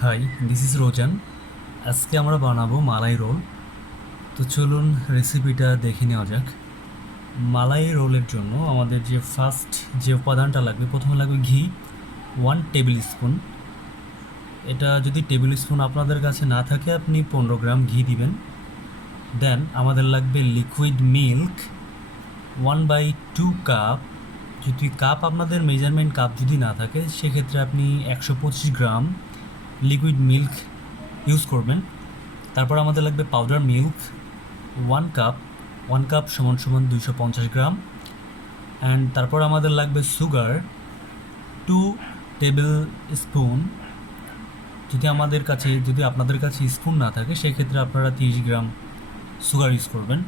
High, this is রোজান। আজকে আমরা বানাবো মালাই রোল। তো চলুন রেসিপিটা দেখে নেওয়া যাক। মালাই রোলের জন্য আমাদের যে ফার্স্ট যে উপাদানটা লাগবে, প্রথমে লাগবে ঘি 1 টেবিল স্পুন। এটা যদি টেবিল স্পুন আপনাদের কাছে না থাকে আপনি 15 গ্রাম ঘি দিবেন। দেন আমাদের লাগবে লিকুইড মিল্ক 1/2 কাপ। যদি কাপ আপনাদের মেজারমেন্ট কাপ যদি না থাকে সেক্ষেত্রে আপনি 125 গ্রাম লিকুইড মিল্ক ইউজ করবেন। তারপর আমাদের লাগবে পাউডার মিল্ক 1 কাপ। 1 কাপ সমান সমান 250 গ্রাম। অ্যান্ড তারপর আমাদের লাগবে সুগার 2 টেবিল স্পুন। যদি আপনাদের কাছে স্পুন না থাকে সেক্ষেত্রে আপনারা 30 গ্রাম সুগার ইউজ করবেন।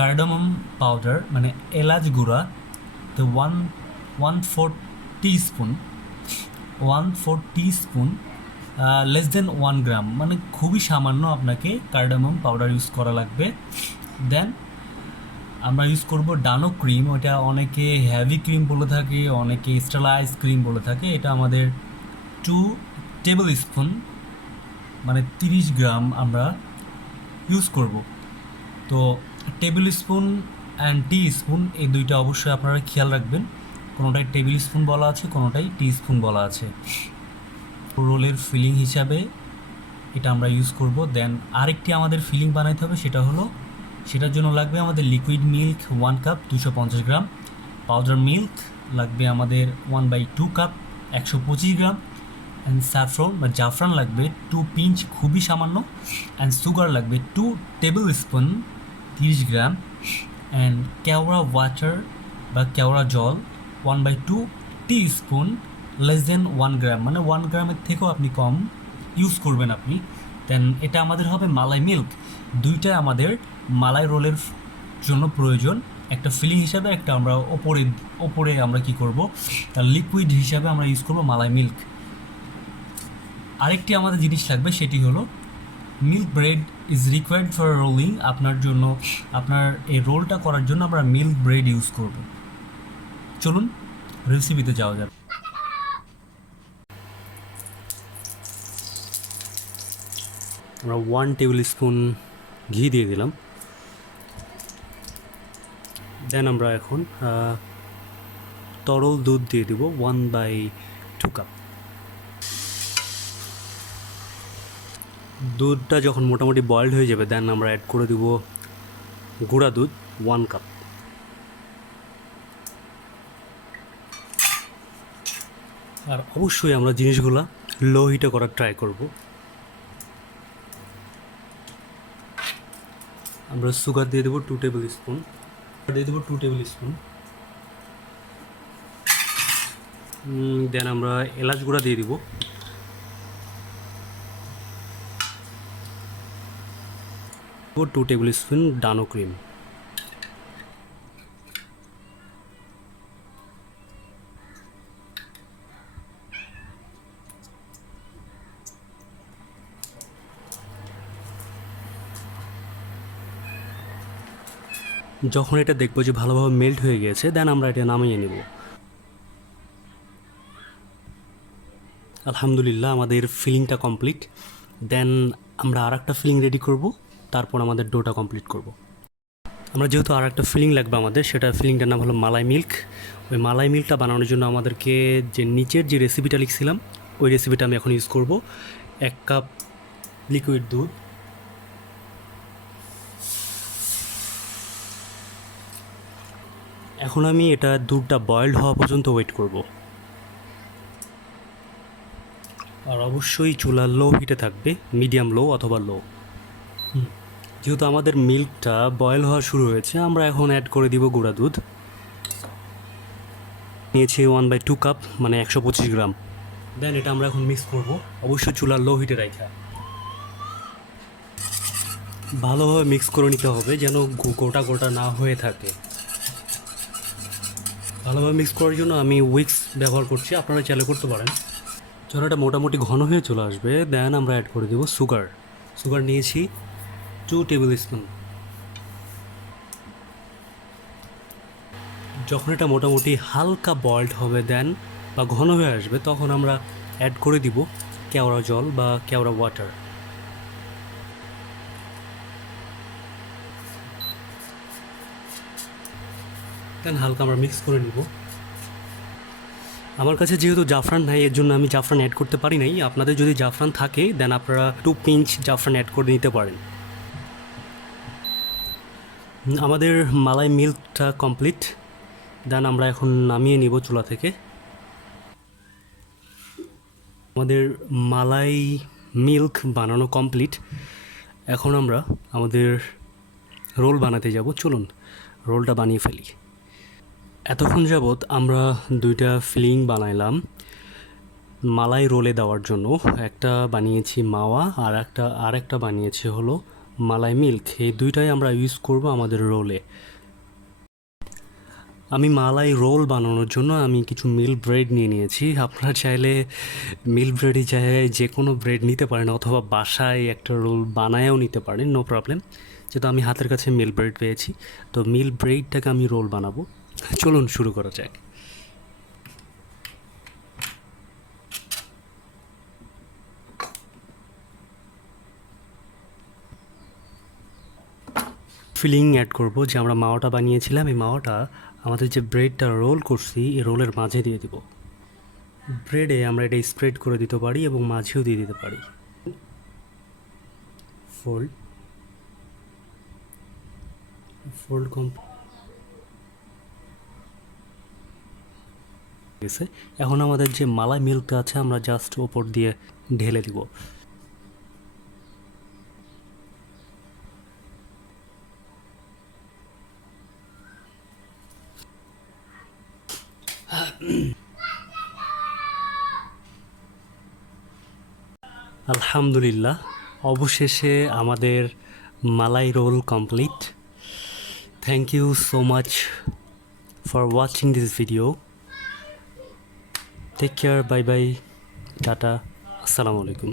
কার্ডামম পাউডার মানে এলাচ গুঁড়া, তো 1/4 টিস্পুন, লেস দেন 1 গ্রাম, মানে খুবই সামান্য আপনাকে কার্ডামম পাউডার ইউজ করা লাগবে। দেন আমরা ইউজ করব ডানো ক্রিম। ওটা অনেকে হ্যাভি ক্রিম বলে থাকে, অনেকে স্টারলাইজ ক্রিম বলে থাকে। এটা আমাদের 2 টেবিল স্পুন মানে 30 গ্রাম আমরা ইউজ করব। তো table spoon and T spoon এই দুইটা অবশ্যই আপনারা খেয়াল রাখবেন। কোনোটাই টেবিল স্পুন বলা আছে, কোনোটাই টি স্পুন বলা আছে। রোলের ফিলিং হিসাবে এটা আমরা ইউজ করব। দেন আরেকটি আমাদের ফিলিং বানাইতে হবে, সেটার জন্য লাগবে আমাদের লিকুইড মিল্ক 1 কাপ 250 গ্রাম, পাউডার মিল্ক লাগবে আমাদের 1/2 কাপ 125 গ্রাম, অ্যান্ড স্যাফরন বা জাফরান লাগবে 2 পিঞ্চ, খুবই সামান্য, অ্যান্ড সুগার লাগবে 2 টেবিল স্পুন 30 গ্রাম, অ্যান্ড কেওড়া ওয়াটার বা কেওড়া জল 1/2 টিস্পুন, লেস দেন 1 গ্রাম, মানে 1 গ্রামের থেকেও আপনি কম ইউজ করবেন আপনি। দেন এটা আমাদের হবে মালাই মিল্ক। দুইটাই আমাদের মালাই রোলের জন্য প্রয়োজন। একটা ফিলিং হিসাবে, একটা আমরা ওপরে আমরা কি করব, তার লিকুইড হিসাবে আমরা ইউজ করব মালাই মিল্ক। আরেকটি আমাদের জিনিস লাগবে, সেটি হলো milk bread is required for rolling. আপনার এই রোলটা করার জন্য আমরা মিল্ক ব্রেড ইউজ করব। চলুন রেসিপিতে যাওয়া যাক। আমরা 1 টেবিল স্পুন ঘি দিয়ে দিলাম। দেন আমরা এখন তরল দুধ দিয়ে দেব 1/2 কাপ। দুধটা যখন মোটামুটি বয়েলড হয়ে যাবে দেন আমরা অ্যাড করে দেব গুঁড়া দুধ 1 কাপ। আর অবশ্যই আমরা জিনিসগুলো লো হিটে করার ট্রাই করব। আমরা সুগার দিয়ে দেবো 2 টেবিল স্পুন। দেন আমরা এলাচ গুঁড়া দিয়ে দিব 2 টেবিল স্পুন। ডানো ক্রিম, যখন এটা দেখবো যে ভালোভাবে মেল্ট হয়ে গেছে দেন আমরা এটা নামিয়ে নেব। আলহামদুলিল্লাহ আমাদের ফিলিংটা কমপ্লিট। দেন আমরা আর একটা ফিলিং রেডি করব, তারপর আমাদের ডোটা কমপ্লিট করব। আমরা যেহেতু আর একটা ফিলিং লাগবে আমাদের, সেটা ফিলিংটার নাম হলো মালাই মিল্ক। ওই মালাই মিল্কটা বানানোর জন্য আমাদেরকে যে নিচের যে রেসিপিটা লিখছিলাম ওই রেসিপিটা আমি এখন ইউজ করব। 1 কাপ লিকুইড দুধ, এখন আমি এটা দুধটা বয়েলড হওয়া পর্যন্ত ওয়েট করব। আর অবশ্যই চুলা লো হিটে থাকবে, মিডিয়াম লো অথবা লো। যেহেতু আমাদের মিল্কটা বয়েল হওয়া শুরু হয়েছে আমরা এখন অ্যাড করে দিব গুঁড়া দুধ। নিয়েছি 1/2 কাপ মানে 125 গ্রাম। দেন এটা আমরা এখন মিক্স করব, অবশ্যই চুলা লো হিটে রাখা। ভালোভাবে মিক্স করে নিতে হবে যেন গোটা গোটা না হয়ে থাকে। ভালোভাবে মিক্স করার জন্য আমি উইক্স ব্যবহার করছি, আপনারা চাইলে করতে পারেন। যখন এটা মোটামুটি ঘন হয়ে চলে আসবে দেন আমরা অ্যাড করে দেব সুগার নিয়েছি 2 টেবিল স্পুন। যখন এটা মোটামুটি হালকা বয়েলড হবে দেন বা ঘন হয়ে আসবে তখন আমরা অ্যাড করে দিব কেওড়া জল বা কেওড়া ওয়াটার। দেন হালকা আমরা মিক্স করে নিব। আমার কাছে যেহেতু জাফরান নাই, এর জন্য আমি জাফরান অ্যাড করতে পারি নাই। আপনাদের যদি জাফরান থাকে দেন আপনারা 2 পিঞ্চ জাফরান অ্যাড করে নিতে পারেন। আমাদের মালাই মিল্কটা কমপ্লিট। দেন আমরা এখন নামিয়ে নিব চুলা থেকে। আমাদের মালাই মিল্ক বানানো কমপ্লিট। এখন আমরা আমাদের রোল বানাতে যাব। চলুন রোলটা বানিয়ে ফেলি। এতক্ষণ যাবৎ আমরা 2টা ফিলিং বানাইলাম মালাই রোলে দেওয়ার জন্য। একটা বানিয়েছি মাওয়া, আর একটা বানিয়েছি হলো মালাই মিল্ক। এই 2টাই আমরা ইউজ করব আমাদের রোলে। আমি মালাই রোল বানানোর জন্য আমি কিছু মিল্ক ব্রেড নিয়ে নিয়েছি। আপনারা চাইলে মিল্ক ব্রেডের জায়গায় যে কোনো ব্রেড নিতে পারেন, অথবা বাসায় একটা রোল বানায়ও নিতে পারেন, নো প্রবলেম। যেহেতু আমি হাতের কাছে মিল্ক ব্রেড পেয়েছি, তো মিল্ক ব্রেডটাকে আমি রোল বানাবো। চলুন শুরু করা যাক। ফিলিং অ্যাড করব। যে আমরা মাওয়াটা বানিয়েছিলাম, এই মাওয়াটা আমাদের যে ব্রেডটা রোল করছি এই রোলের মাঝে দিয়ে দিব। ব্রেডে আমরা এটা স্প্রেড করে দিতে পারি এবং মাঝেও দিয়ে দিতে পারি। ফোল্ড ফোল্ড গেছে। এখন আমাদের যে মালাই মিল্কটা আছে আমরা জাস্ট ওপর দিয়ে ঢেলে দিব। আলহামদুলিল্লাহ, অবশেষে আমাদের malai roll complete. Thank you so much for watching this video. Take care, bye bye, tata, আসসালামু আলাইকুম।